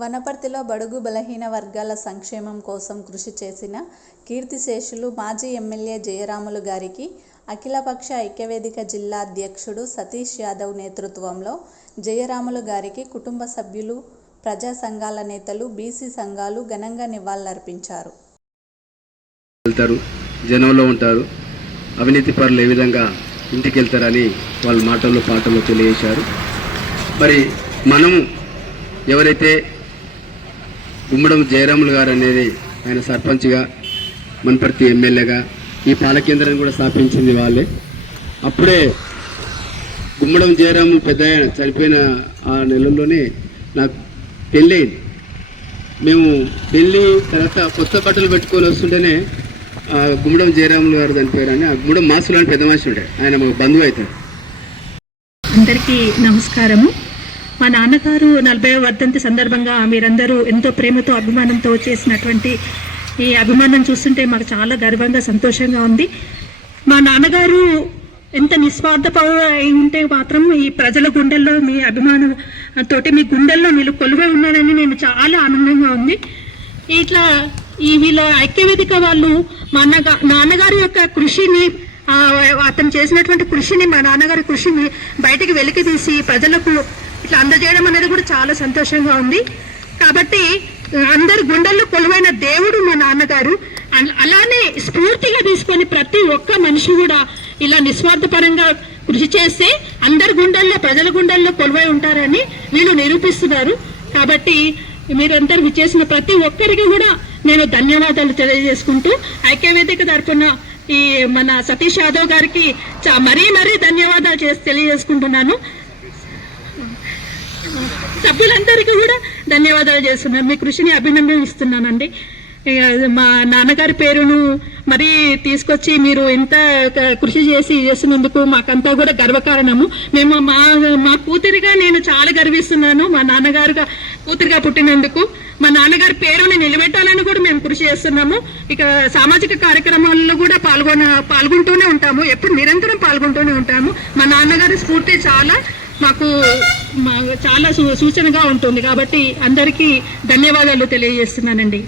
వనపర్తిలో బడుగు బలహీన వర్గాల సంక్షేమం కోసం కృషి చేసిన కీర్తిశేషులు మాజీ ఎమ్మెల్యే జయరాములు గారికి అఖిలపక్ష ఐక్యవేదిక జిల్లా అధ్యక్షుడు సతీష్ యాదవ్ నేతృత్వంలో జయరాములు గారికి కుటుంబ సభ్యులు ప్రజా సంఘాల నేతలు బీసీ సంఘాలు ఘనంగా నివాళులర్పించారు. వెళ్తారు జనంలో ఉంటారు. అవినీతి పరులు ఏ విధంగా ఇంటికి వెళ్తారని వాళ్ళ మాటల్లో పాటల్లో తెలియజేశారు. మరి మనము ఎవరైతే గుమ్మడం జయరాములు గారు అనేది ఆయన సర్పంచ్గా మనపర్తి ఎమ్మెల్యేగా ఈ పాలకేంద్రాన్ని కూడా స్థాపించింది వాళ్ళే. అప్పుడే గుమ్మడం జయరాములు పెద్ద చనిపోయిన ఆ నెలల్లోనే నాకు పెళ్ళయింది. మేము పెళ్ళి తర్వాత కొత్త బట్టలు పెట్టుకొని వస్తుంటేనే ఆ గుమ్మడం జయరాములు గారు చనిపోయారని ఆ గుమ్మడం మాసులు అని పెద్ద మనిషి ఉండే ఆయన మాకు బంధువు అవుతాడు అందరికీ నమస్కారము. మా నాన్నగారు నలభై వర్ధంతి సందర్భంగా మీరందరూ ఎంతో ప్రేమతో అభిమానంతో చేసినటువంటి ఈ అభిమానం చూస్తుంటే మాకు చాలా గర్వంగా సంతోషంగా ఉంది. మా నాన్నగారు ఎంత నిస్వార్థప అయి ఉంటే మాత్రం ఈ ప్రజల గుండెల్లో మీ అభిమానం తోటి మీ గుండెల్లో మీరు కొలువై ఉన్నారని నేను చాలా ఆనందంగా ఉంది. ఇట్లా ఈ వీళ్ళ ఐక్యవేదిక వాళ్ళు మా అన్నగా నాన్నగారి యొక్క కృషిని అతను చేసినటువంటి కృషిని మా నాన్నగారి కృషిని బయటికి వెలికి తీసి ప్రజలకు ఇట్లా అందజేయడం అనేది కూడా చాలా సంతోషంగా ఉంది. కాబట్టి అందరి గుండెల్లో కొలువైన దేవుడు మా నాన్నగారు. అలానే స్ఫూర్తిగా తీసుకొని ప్రతి ఒక్క మనిషి కూడా ఇలా నిస్వార్థపరంగా కృషి చేస్తే అందరి గుండెల్లో ప్రజల గుండెల్లో కొలువై ఉంటారని వీళ్ళు నిరూపిస్తున్నారు. కాబట్టి మీరందరూ విచ్చేసిన ప్రతి ఒక్కరికి కూడా నేను ధన్యవాదాలు తెలియజేసుకుంటూ ఐక్యవేదిక తరఫున ఈ మన సతీష్ యాదవ్ గారికి చా- మరీ మరీ ధన్యవాదాలు చేసి తెలియజేసుకుంటున్నాను. సభ్యులందరికీ కూడా ధన్యవాదాలు చేస్తున్నాను. మీ కృషిని అభినందిస్తున్నానండి. మా నాన్నగారి పేరును మరీ తీసుకొచ్చి మీరు ఎంత కృషి చేసి చేసినందుకు మాకంతా కూడా గర్వకారణము. మేము మా మా కూతురిగా నేను చాలా గర్విస్తున్నాను. మా నాన్నగారుగా కూతురిగా పుట్టినందుకు. మా నాన్నగారి పేరుని నిలబెట్టాలని కూడా మేము కృషి చేస్తున్నాము. ఇక సామాజిక కార్యక్రమాల్లో కూడా పాల్గొన పాల్గొంటూనే ఉంటాము. ఎప్పుడు నిరంతరం పాల్గొంటూనే ఉంటాము. మా నాన్నగారి స్ఫూర్తి చాలా. మాకు మా- చాలా సూచనగా ఉంటుంది కాబట్టి అందరికీ ధన్యవాదాలు తెలియజేస్తున్నానండి.